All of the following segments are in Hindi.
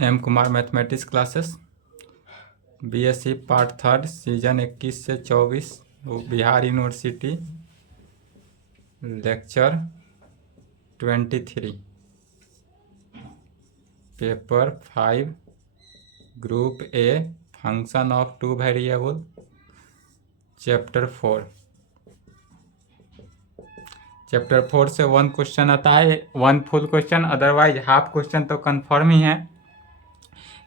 M Kumar mathematics classes BSc part 3 session 21 से 24 Bihar university lecture 23 paper 5 group A function of two variable chapter 4 से 1 क्वेश्चन आता है, 1 full question, otherwise half question तो कन्फर्म ही है।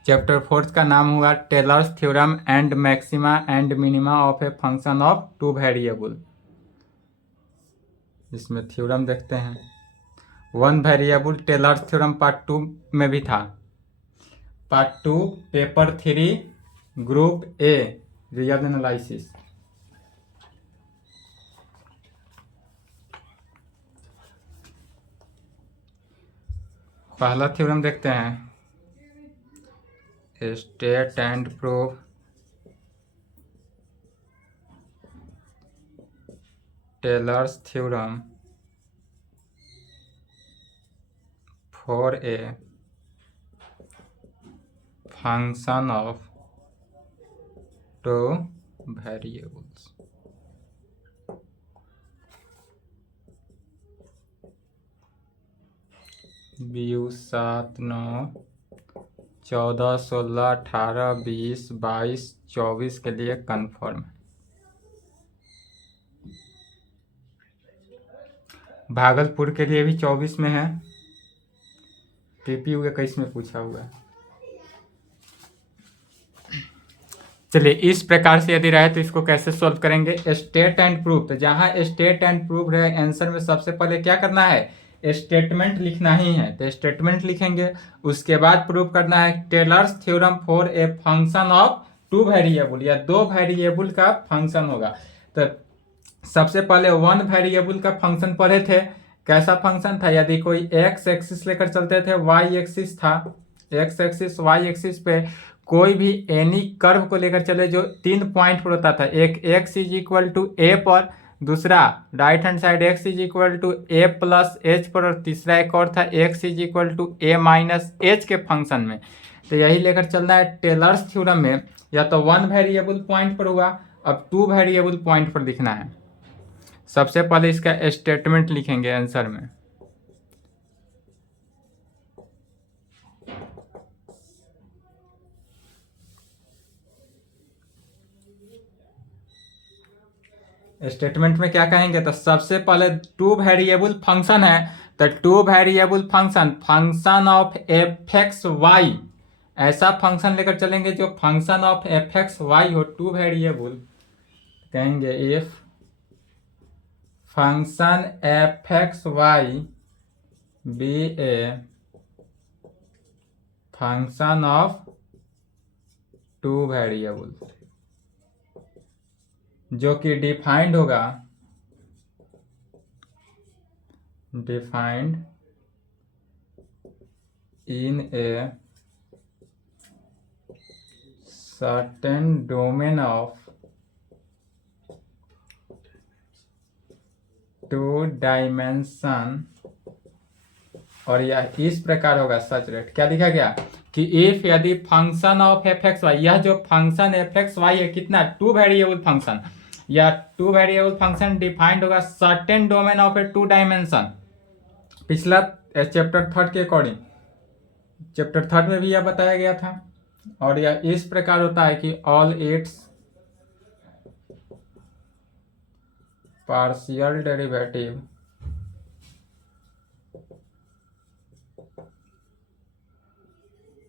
चैप्टर 4 का नाम हुआ Taylor's theorem and maxima and minima of a function of two variable. इसमें थ्योरम देखते हैं। 1 वेरिएबल टेलर्स थ्योरम पार्ट 2 में भी था। Part 2 paper 3 group A real analysis. पहला थ्योरम देखते हैं, state and prove Taylor's theorem for a function of two variables. व्यू 7, 9, 14, 16, 18, 20, 22, 24 के लिए कन्फर्म है। भागलपुर के लिए भी 24 में है। पीपीयू के 21 में पूछा हुआ है। चलिए, इस प्रकार से यदि रहे तो इसको कैसे सॉल्व करेंगे। स्टेट एंड प्रूफ, तो जहां स्टेट एंड प्रूफ रहे आंसर में सबसे पहले क्या करना है, स्टेटमेंट लिखना ही है। तो स्टेटमेंट लिखेंगे, उसके बाद प्रूफ करना है Taylor's theorem for a function of two variable, या 2 वेरिएबल का फंक्शन होगा। तो सबसे पहले 1 वेरिएबल का फंक्शन पढ़े थे। कैसा फंक्शन था, यदि कोई एक्स एक्सिस लेकर चलते थे, वाई एक्सिस था, एक्स एक्सिस वाई एक्सिस पे कोई भी एनी कर्व को लेकर चले जो 3 पॉइंट पर होता था। एक x is equal to a पर, दूसरा right hand side x is equal to a plus h पर, और तीसरा एक और था x is equal to a minus h के फंक्शन में। तो यही लेकर चलना है टेलर्स थ्योरम में। या तो 1 वेरिएबल पॉइंट पर हुआ, अब 2 वेरिएबल पॉइंट पर दिखना है। सबसे पहले इसका स्टेटमेंट लिखेंगे आंसर में। स्टेटमेंट में क्या कहेंगे, तो सबसे पहले 2 वेरिएबल फंक्शन है, तो 2 variable function of f x y, ऐसा फंक्शन लेकर चलेंगे जो function of f x y हो, 2 वेरिएबल। कहेंगे if function f x y be a function of 2 variable, जो कि डिफाइंड होगा, defined in a certain domain of 2 dimension. और यह इस प्रकार होगा सच रेट। क्या लिखा गया कि इफ यदि function of f x y, यह जो फंक्शन एफ एक्स वाई है कितना, 2 वेरिएबल फंक्शन, या 2 वेरिएबल फंक्शन डिफाइंड होगा certain domain of A 2 dimension. पिछला चैप्टर 3 के अकॉर्डिंग, चैप्टर 3 में भी यह बताया गया था। और यह इस प्रकार होता है कि all its partial derivative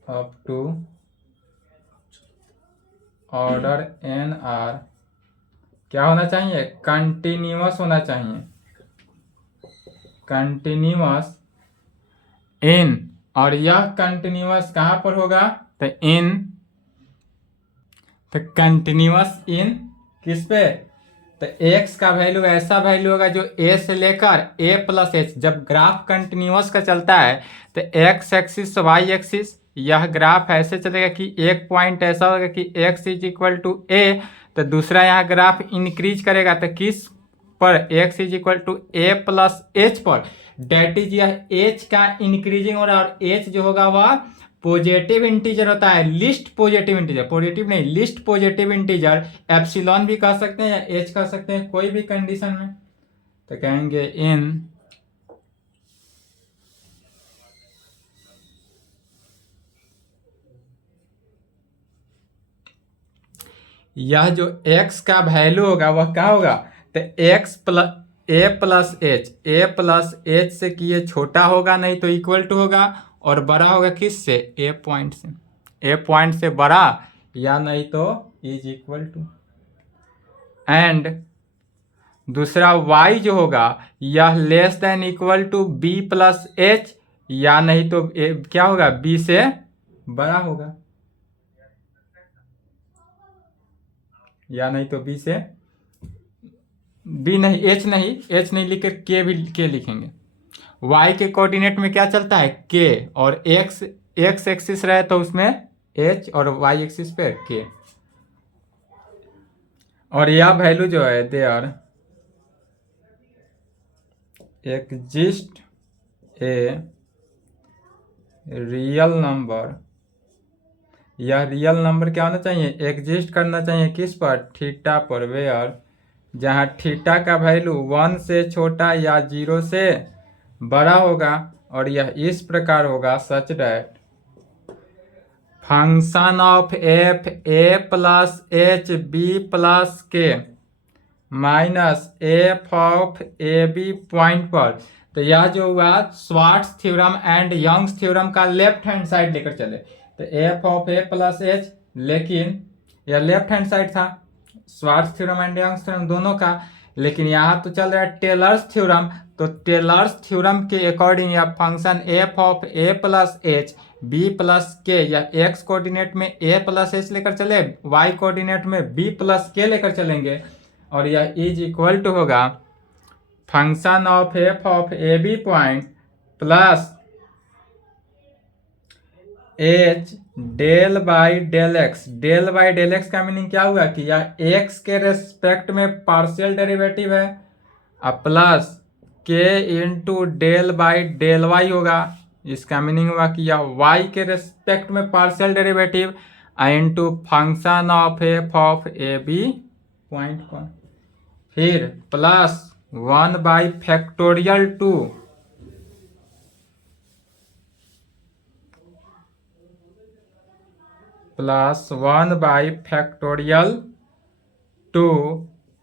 up to order n are क्या होना चाहिए, कंटिन्यूअस होना चाहिए, कंटिन्यूअस इन, और यह कंटिन्यूअस कहां पर होगा, तो इन, तो कंटिन्यूअस इन किस पे, तो x का वैल्यू ऐसा वैल्यू होगा जो a से लेकर a प्लस एच, जब ग्राफ कंटिन्यूअस का चलता है तो x एक्सिस वाई एक्सिस, यह ग्राफ ऐसे चलेगा कि एक पॉइंट ऐसा होगा कि x is equal to a, तो दूसरा यहाँ ग्राफ इंक्रीज करेगा तो किस पर, x is equal to a plus h पर, डेट इज यह h का इंक्रीजिंग हो रहा है, और h जो होगा वह पॉजिटिव इंटीजर होता है, लिस्ट पॉजिटिव इंटीजर, पॉजिटिव नहीं लिस्ट पॉजिटिव इंटीजर, एप्सिलॉन भी कह सकते हैं या एच कह सकते हैं कोई भी कंडीशन में, तो कहेंगे इन यह जो x का वैल्यू होगा वह क्या होगा, तो x प्लस एच से कि ये छोटा होगा नहीं तो इक्वल टू होगा, और बड़ा होगा किस से, ए पॉइंट से बड़ा, या नहीं तो इज इक्वल टू, एंड दूसरा y जो होगा यह less than equal to b plus h, या नहीं तो क्या होगा, b से बड़ा होगा, या नहीं तो b से, b नहीं h नहीं लिखकर k भी k लिखेंगे, y के कोऑर्डिनेट में क्या चलता है k, और x एक्सिस रहे तो उसमें h, और y एक्सिस पे k, और यह वैल्यू जो है there exist a real number, यह रियल नंबर क्या होना चाहिए, एग्जिस्ट करना चाहिए किस पर, थीटा पर, वेयर जहाँ थीटा का वैल्यू 1 से छोटा या 0 से बड़ा होगा, और यह इस प्रकार होगा such that function of f a plus h b plus k minus f of a b point पर, तो यह जो हुआ Schwarz's theorem and Young's theorem का लेफ्ट हैंड साइड लेकर चले, तो f of a plus h, लेकिन यह लेफ्ट हैंड साइड था Schwarz's theorem and Young's theorem दोनों का, लेकिन यहाँ तो चल रहा है टेलर्स थ्योरम, तो टेलर्स थ्योरम के अकॉर्डिंग यह function f of a plus h b plus k, या एक्स कोऑर्डिनेट में ए प्लस एच लेकर चले, वाई कोऑर्डिनेट में बी प्लस के लेकर चलेंगे, और यह इज इक्वल टू होगा function of a b point plus h del by del x का मीनिंग क्या हुआ कि यह एक्स के रेस्पेक्ट में पार्शियल डेरिवेटिव है, अब plus k into del by del y होगा, इसका मीनिंग हुआ कि यह वाई के रेस्पेक्ट में partial derivative into function of a b point पर, फिर plus 1 by factorial 2 plus 1 by factorial 2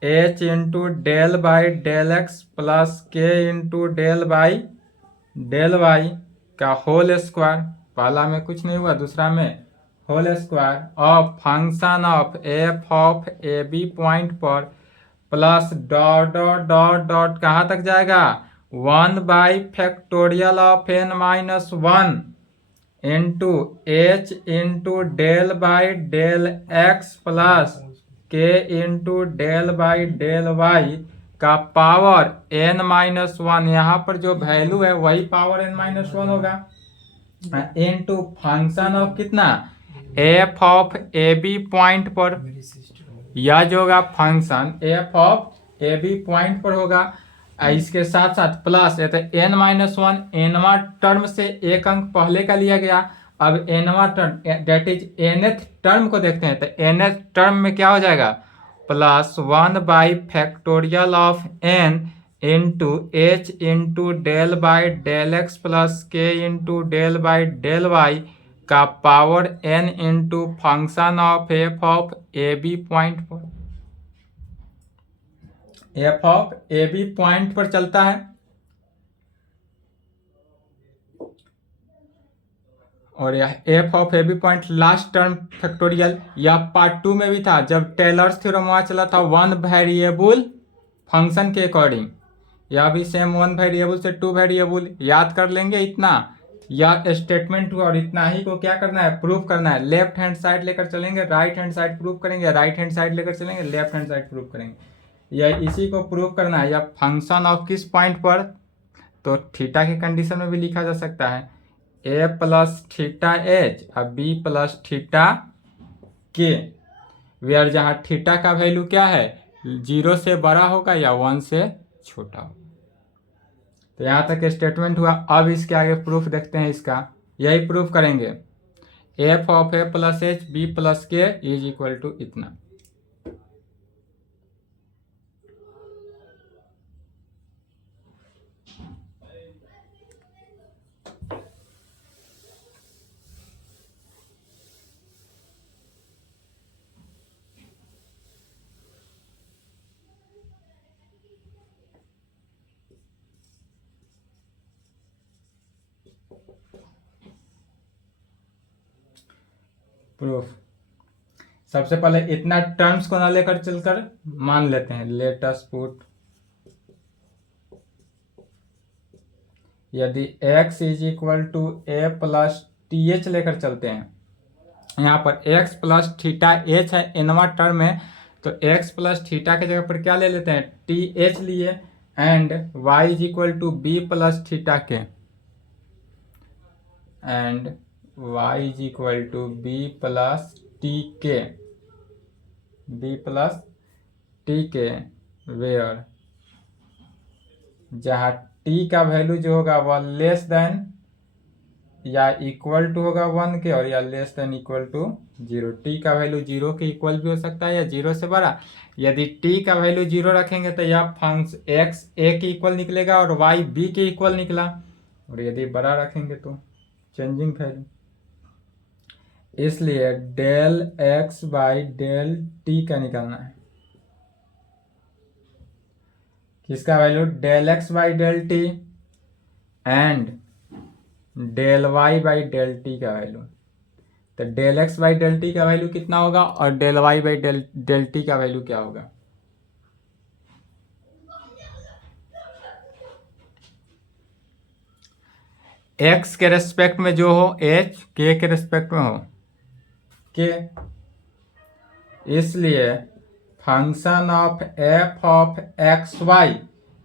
h into del by del x plus k into del by del y का होल स्क्वायर, पहला में कुछ नहीं हुआ दूसरा में whole square of function of a b point पर, plus dot dot dot dot कहाँ तक जाएगा 1 by factorial of n minus 1 into h into del by del x plus k into del by del y का पावर n माइनस 1, यहाँ पर जो वैल्यू है वही पावर n माइनस 1 होगा, इंटू फंक्शन ऑफ कितना f of a b point पर, यह जो होगा function f of a b point पर होगा, इसके साथ साथ प्लस तो n माइनस 1 एनवा टर्म से एक अंक पहले का लिया गया, अब एनवा term that is nth term को देखते हैं, तो nth टर्म में क्या हो जाएगा plus 1 by factorial of n into h into del by del x plus k into del by del y का power n into function of a b point पर, f of a b point पर चलता है, और यह f of a b point last term factorial, यह पार्ट 2 में भी था जब टेलर्स थ्योरम वहाँ चला था वन वेरिएबल फंक्शन के अकॉर्डिंग। यह भी सेम वन वेरिएबल से टू वेरिएबल, याद कर लेंगे इतना। यह स्टेटमेंट हुआ और इतना ही को क्या करना है, प्रूफ करना है। लेफ्ट हैंड साइड लेकर चलेंगे, राइट हैंड साइड प्रूफ करेंगे, राइट हैंड साइड लेकर चलेंगे, लेफ्ट हैंड साइड प्रूफ करेंगे। यह इसी को प्रूफ करना है। यह फंक्शन ऑफ किस पॉइंट पर, तो थीटा की कंडीशन में भी लिखा जा सकता है ए प्लस थीटा एच और बी प्लस थीटा के, वेयर जहाँ थीटा का वैल्यू क्या है, 0 से बड़ा होगा या 1 से छोटा होगा। तो यहाँ तक स्टेटमेंट हुआ। अब इसके आगे प्रूफ देखते हैं इसका, यही प्रूफ करेंगे। F of a plus h b plus k is equal to इतना। प्रूफ सबसे पहले इतना टर्म्स को ना लेकर चलकर मान लेते हैं। लेट अस पुट, यदि x is equal to a plus t h लेकर चलते हैं, यहाँ पर x प्लस थीटा एच है, एनवा टर्म है, तो x प्लस थीटा के जगह पर क्या ले लेते हैं, टी एच लिए, and y is equal to b plus theta k, and y is equal to b plus t k, b plus t k, where जहाँ टी का वैल्यू जो होगा वह लेस देन या इक्वल टू होगा 1 के, और या less than equal to 0। T का वैल्यू 0 के इक्वल भी हो सकता है या 0 से बड़ा। यदि टी का वैल्यू 0 रखेंगे तो यह फंक्शन एक्स ए के इक्वल निकलेगा और वाई बी के इक्वल निकला, और यदि बड़ा रखेंगे तो चेंजिंग वैल्यू। इसलिए del x by del t का निकालना है। किसका value, del x by del t and del y by del t का वैल्यू। तो del x by del t का वैल्यू कितना होगा और del y by del t का वैल्यू क्या होगा। एक्स के रेस्पेक्ट में जो हो एच, के रेस्पेक्ट में हो के, इसलिए function of f of x y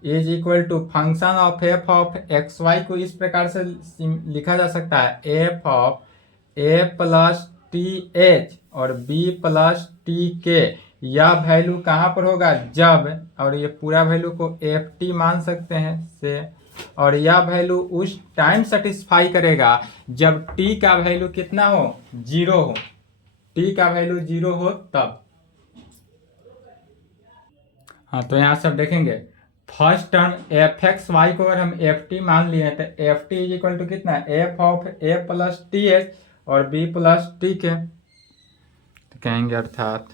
is equal to function of f of x y को इस प्रकार से लिखा जा सकता है, f of a plus t h और बी प्लस टी के। यह वैल्यू कहाँ पर होगा, जब, और ये पूरा वैल्यू को एफ टी मान सकते हैं से, और यह वैल्यू उस टाइम सेटिस्फाई करेगा जब टी का वैल्यू कितना हो, 0 हो। टी का वैल्यू 0 हो तब। हाँ, तो यहाँ सब देखेंगे। First term f x y को अगर हम एफ टी मान लिए तो f t is equal to कितना, f of a plus t h और बी प्लस टी के, तो कहेंगे अर्थात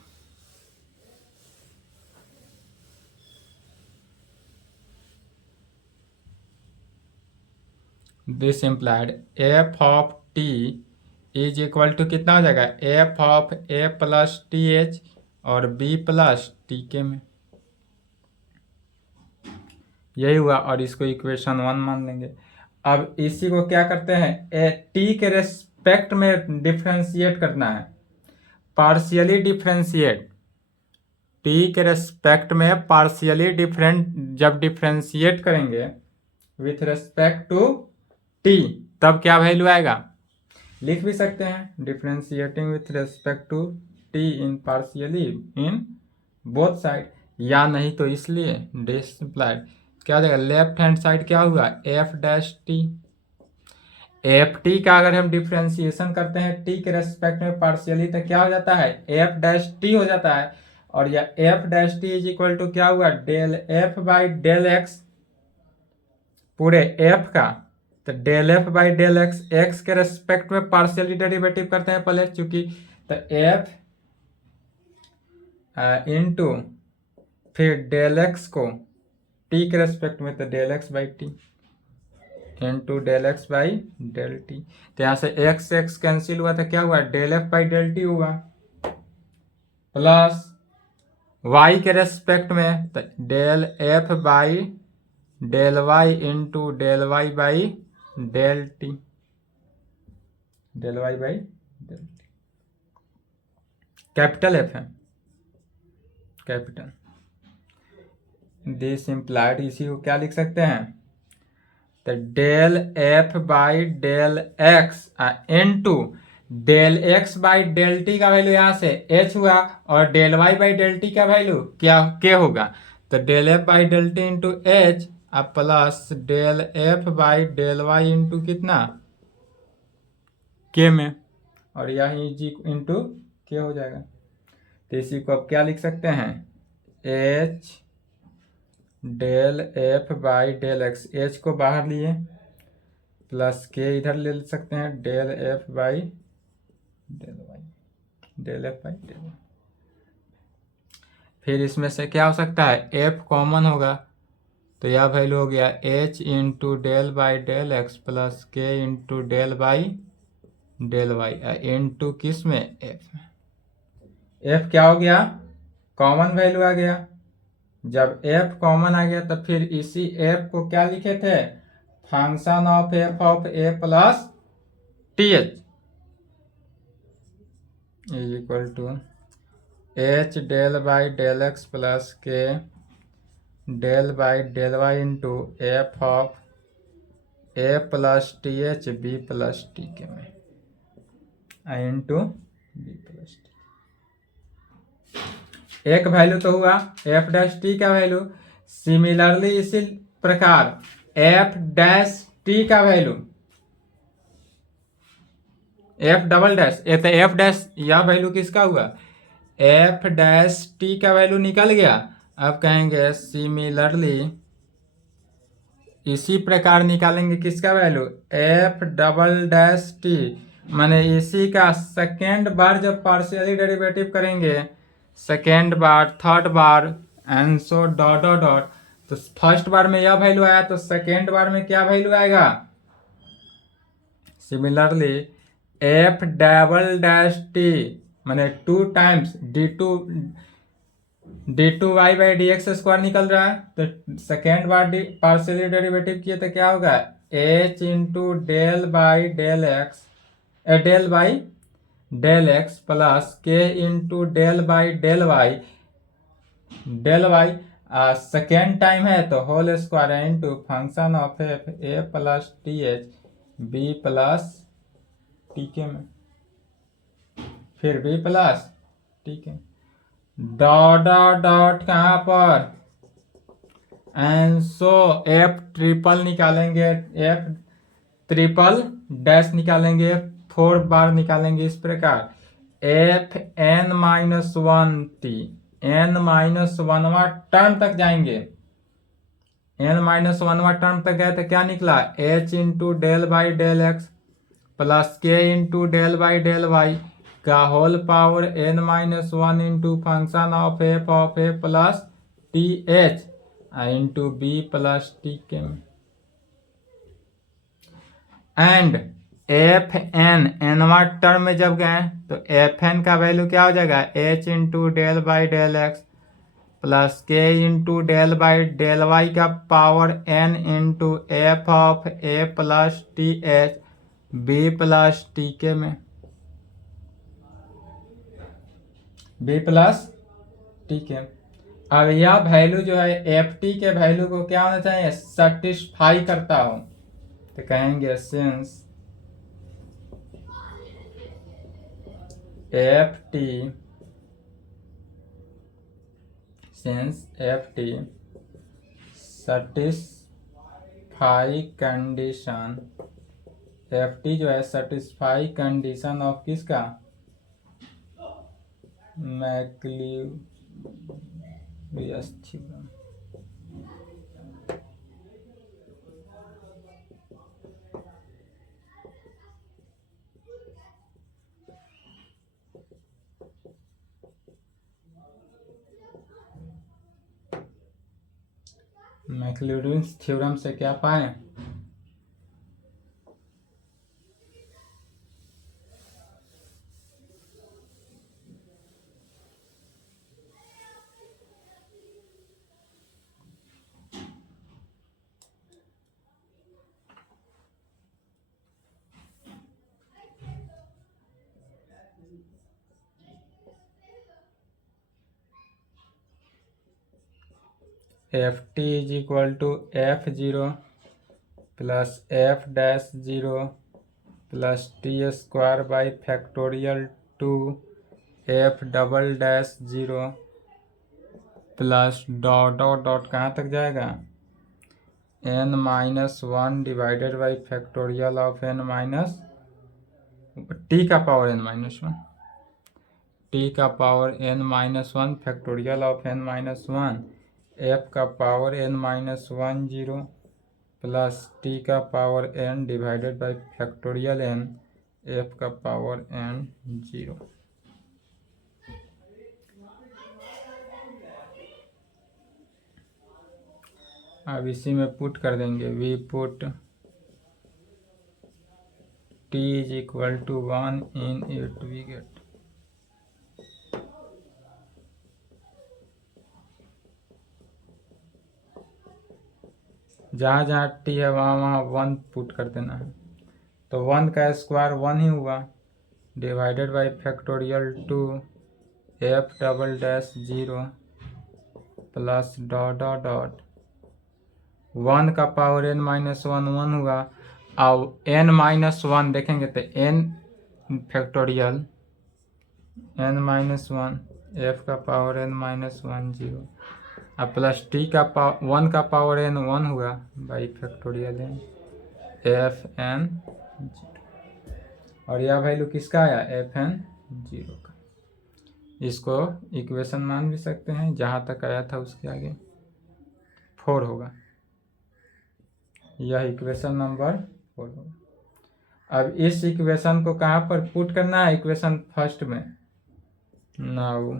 this implied f of t is equal to कितना हो जाएगा, f of a plus t h और बी प्लस टी के में। यही हुआ और इसको इक्वेशन 1 मान लेंगे। अब इसी को क्या करते हैं, टी के रेस्पेक्ट में डिफ्रेंशिएट करना है, पार्शियली डिफ्रेंशिएट। टी के रेस्पेक्ट में पार्शियली जब डिफ्रेंशिएट करेंगे विथ रेस्पेक्ट टू टी, तब क्या वैल्यू आएगा, लिख भी सकते हैं differentiating with respect to t in partially in both side, या नहीं तो इसलिए डिस्प्लाइड क्या हो जाएगा, लेफ्ट हैंड साइड क्या हुआ, f dash T. F T का अगर हम डिफ्रेंशिएशन करते हैं टी के रेस्पेक्ट में पार्शियली तो क्या हो जाता है, एफ डैश टी हो जाता है, और यह f dash t is equal to क्या हुआ, del f by del x पूरे एफ का, तो del f by del x, x के रेस्पेक्ट में पार्शियली डेरिवेटिव करते हैं पहले चूंकि, तो एफ इनटू फिर डेल एक्स को टी के रेस्पेक्ट में, तो del x by t into del x by del t. तो यहाँ से एक्स एक्स कैंसिल हुआ तो क्या हुआ, del f by del t हुआ, प्लस वाई के रेस्पेक्ट में तो del f by del y into del y by del t, del y by del t. Capital f है, कैपिटल। दिस इम्प्लाइड, इसी को क्या लिख सकते हैं, तो del f by del x into del x by del t का वैल्यू यहाँ से एच हुआ, और del y by del t का वैल्यू क्या के होगा, तो del f by del t into h अब plus del f by del y into कितना के में, और यही जी इंटू के हो जाएगा। तो इसी को अब क्या लिख सकते हैं, h del f by del x, h को बाहर लिए प्लस के इधर ले सकते हैं, del f by del y, del f by del y. फिर इसमें से क्या हो सकता है, एफ कॉमन होगा तो यह वैल्यू हो गया h into del by del x plus k into del by del y into किस में, एफ में। एफ क्या हो गया, कॉमन वैल्यू आ गया। जब एफ कॉमन आ गया तो फिर इसी एफ को क्या लिखे थे, function of a plus t h is equal to h del by del x plus k del by del y into f of a plus t h b plus t k में इंटू बी प्लस टी। एक वैल्यू तो हुआ एफ डैश टी का वैल्यू। सिमिलरली इसी प्रकार एफ डैश टी का वैल्यू, एफ डबल डैश, तो एफ डैश यह वैल्यू किसका हुआ, एफ डैश टी का वैल्यू निकल गया। अब कहेंगे सिमिलरली इसी प्रकार निकालेंगे किसका value, f double dash t, माने इसी का सेकेंड बार जब पार्शियली डेरिवेटिव करेंगे, second bar third bar and so dot dot dot, तो फर्स्ट बार में यह वैल्यू आया तो सेकेंड बार में क्या वैल्यू आएगा, similarly f double dash t माने 2 times d two y by d x square निकल रहा है, तो सेकेंड बार पार्शियली डेरिवेटिव किए तो क्या होगा, h into del by del x del by del x plus k into del by del y, del y second time है तो whole square into function of f a plus t h b plus t k में, फिर b plus t k dot dot dot कहाँ पर, एंड सो एफ ट्रिपल निकालेंगे, एफ ट्रिपल डैश निकालेंगे, 4 बार निकालेंगे इस प्रकार f n minus one T, N minus वनवा टर्म तक जाएंगे, एन माइनस वनवा टर्म तक गए तो क्या निकला, h into del by del x plus k into del by del y का whole power n minus one into function of a plus t h into b plus t k में, एंड एफ एन एनवा टर्म में जब गए तो एफ एन का वैल्यू क्या हो जाएगा, h into del by del x plus k into del by del y का power n into f of a plus t h b plus t k में, बी प्लस टी के। अब यह वैल्यू जो है एफ टी के वैल्यू को क्या होना चाहिए, सेटिस्फाई करता हो, तो कहेंगे since F T satisfy condition, F T जो है सेटिस्फाई कंडीशन ऑफ किसका, मैक्लिउरियस थ्योरम। मैक्लिउरियस थ्योरम से क्या पाए, f t is equal to f zero plus f dash zero plus t square by factorial two f double dash zero plus dot dot dot कहाँ तक जाएगा n minus one divided by factorial of n minus t का power n minus one, t का power n minus one factorial of n minus one, f का power n minus one zero plus t का power n divided by factorial n, f का पावर n जीरो। अब इसी में पुट कर देंगे, we put t is equal to one in it, we get जहाँ जहाँ t है वहाँ वहाँ वन पुट कर देना है, तो वन का स्क्वायर वन ही हुआ divided by factorial two f double dash zero plus dot dot dot one का power n minus one one हुआ, अब n माइनस वन देखेंगे तो n factorial n minus one, f का power n minus one zero, अब प्लस टी का पावर वन का पावर n वन हुआ by factorial n f n zero, और यह वैल्यू किसका आया एफ n जीरो का। इसको इक्वेशन मान भी सकते हैं, जहाँ तक आया था उसके आगे 4 होगा, यह इक्वेशन नंबर 4 होगा। अब इस इक्वेशन को कहाँ पर पुट करना है, इक्वेशन फर्स्ट में। Now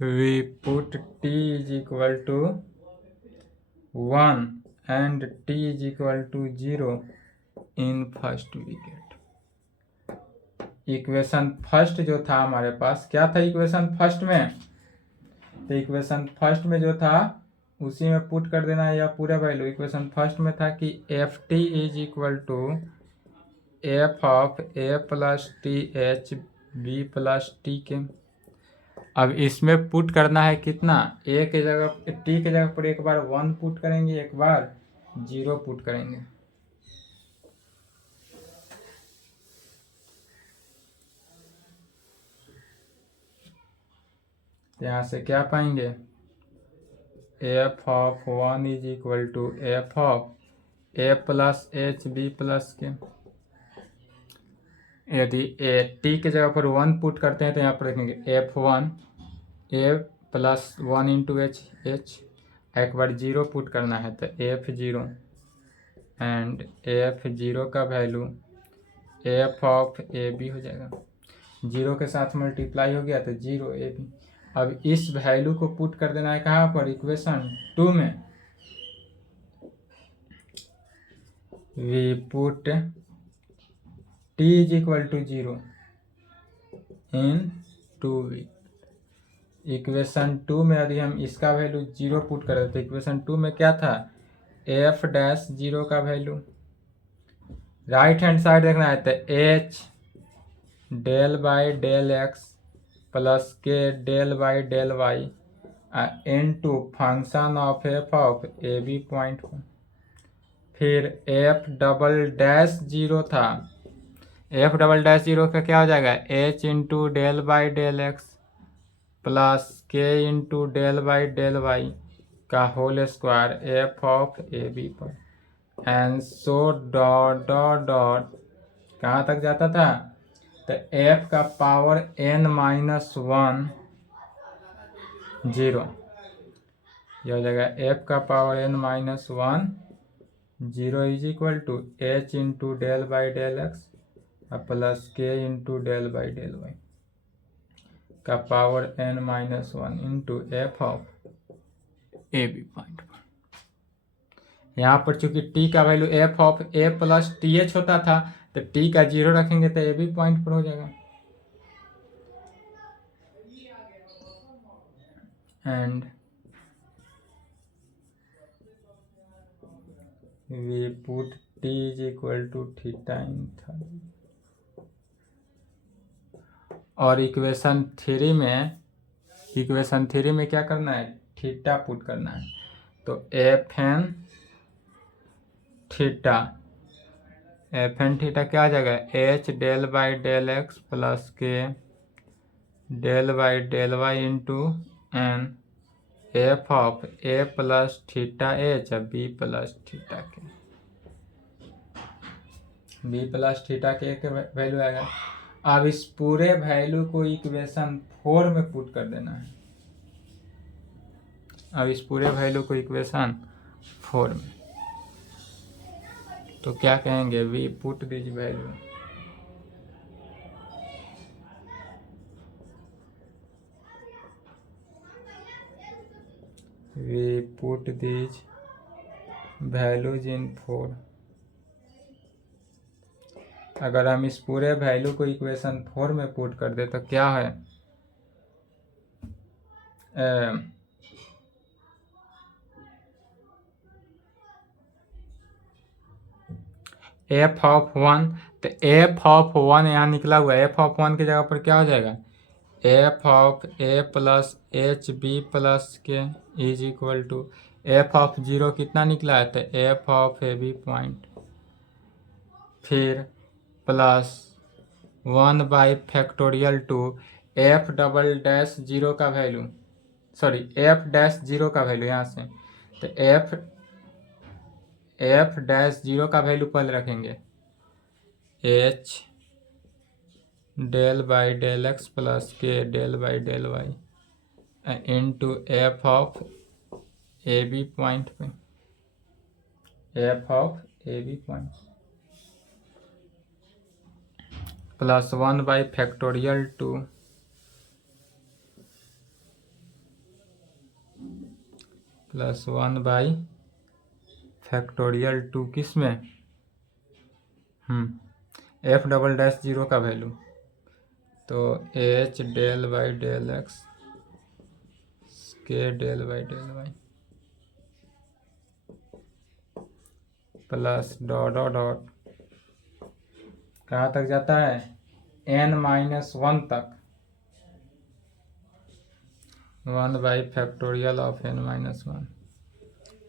we put t is equal to one and t is equal to zero in first wicket. Equation first जो था हमारे पास, क्या था इक्वेशन फर्स्ट में, तो इक्वेशन फर्स्ट में जो था उसी में पुट कर देना है, या पूरा वैल्यू इक्वेशन फर्स्ट में था कि f t is equal to f of a plus t h b plus t k. अब इसमें पुट करना है कितना, ए के जगह टी के जगह पर एक बार वन पुट करेंगे, एक बार जीरो पुट करेंगे। यहाँ से क्या पाएंगे, f of one is equal to f of a plus h b plus k. यदि ए टी के जगह पर वन पुट करते हैं तो यहाँ पर देखेंगे f one a plus one into h h, एक बार जीरो पुट करना है तो f zero and f zero का value f of a b हो जाएगा, जीरो के साथ मल्टीप्लाई हो गया तो जीरो ए बी। अब इस वैल्यू को पुट कर देना है कहाँ पर, इक्वेशन 2 में। We put t is equal to zero in two we. Equation 2 में यदि हम इसका वैल्यू जीरो पुट कर देते, इक्वेशन 2 में क्या था, एफ डैश जीरो का वैल्यू राइट हैंड साइड देखना है तो h del by del x plus k del by del y into function of f of a b point. फिर एफ डबल डैश जीरो था, एफ डबल डैश जीरो का क्या हो जाएगा, h into del by del x plus k into del by del y का whole square f of a b पर, and so dot dot dot कहाँ तक जाता था, तो f का power n minus one zero, यह हो जाएगा f का power n minus one zero is equal to h into del by del x plus k into del by del y का power n minus one into f of a b point पर। यहाँ पर चूंकि t का value f of a plus t h होता था तो t का जीरो रखेंगे तो ए बी पॉइंट पर हो जाएगा, and we put t is equal to theta in third. और इक्वेशन थ्री में क्या करना है, थीटा पुट करना है। तो एफ एन थीटा क्या आ जाएगा, h del by del x plus k del by del y into n f of a plus theta h b plus theta k, b plus theta k value आएगा। अब इस पूरे वैल्यू को इक्वेशन 4 में पुट कर देना है। अब इस पूरे वैल्यू को इक्वेशन 4 में, तो क्या कहेंगे, we put this value, we put this values in 4। अगर हम इस पूरे वैल्यू को इक्वेशन 4 में पुट कर दे तो क्या है, एफ ऑफ 1, तो एफ ऑफ 1 यहाँ निकला हुआ है, एफ ऑफ 1 की जगह पर क्या हो जाएगा, f of a plus h b plus k is equal to f of 0 कितना निकला है, तो f of a b point, फिर plus 1 by factorial two f double dash 0 का वैल्यू, सॉरी एफ डैश 0 का वैल्यू यहाँ से, तो एफ डैश 0 का वैल्यू पहले रखेंगे, h del by del x plus k del by del y into f of a b point पे, f of a b point plus 1 by factorial two plus 1 by factorial two किस में, एफ डबल डैश 0 का वैल्यू, तो h del by del x k del by del y plus dot dot dot कहाँ तक जाता है, n-1 तक, 1 by factorial of n-1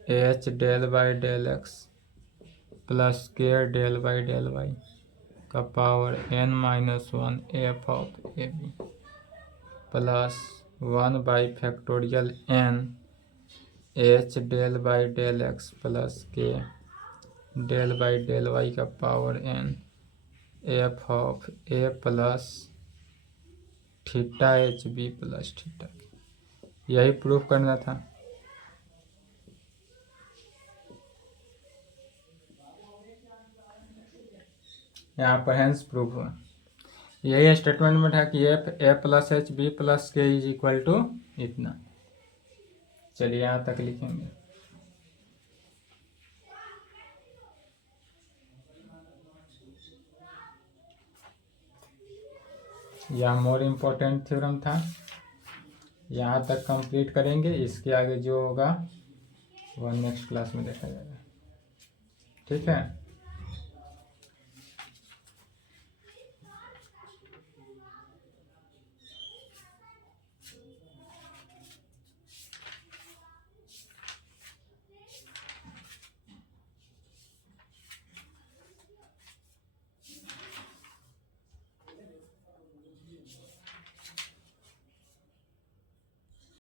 h del by del x plus k del by del y का power n-1 f of a b plus 1 by factorial n h del by del x plus k del by del y का power n f of a plus theta h b plus theta, यही प्रूफ करना था। यहाँ पर हैंस प्रूफ हुआ, यही स्टेटमेंट में था कि f a plus h b plus k is equal to इतना। चलिए यहाँ तक लिखेंगे। यह मोर इम्पोर्टेंट थ्योरम था, यहाँ तक कंप्लीट करेंगे। इसके आगे जो होगा वह नेक्स्ट क्लास में देखा जाएगा। ठीक है।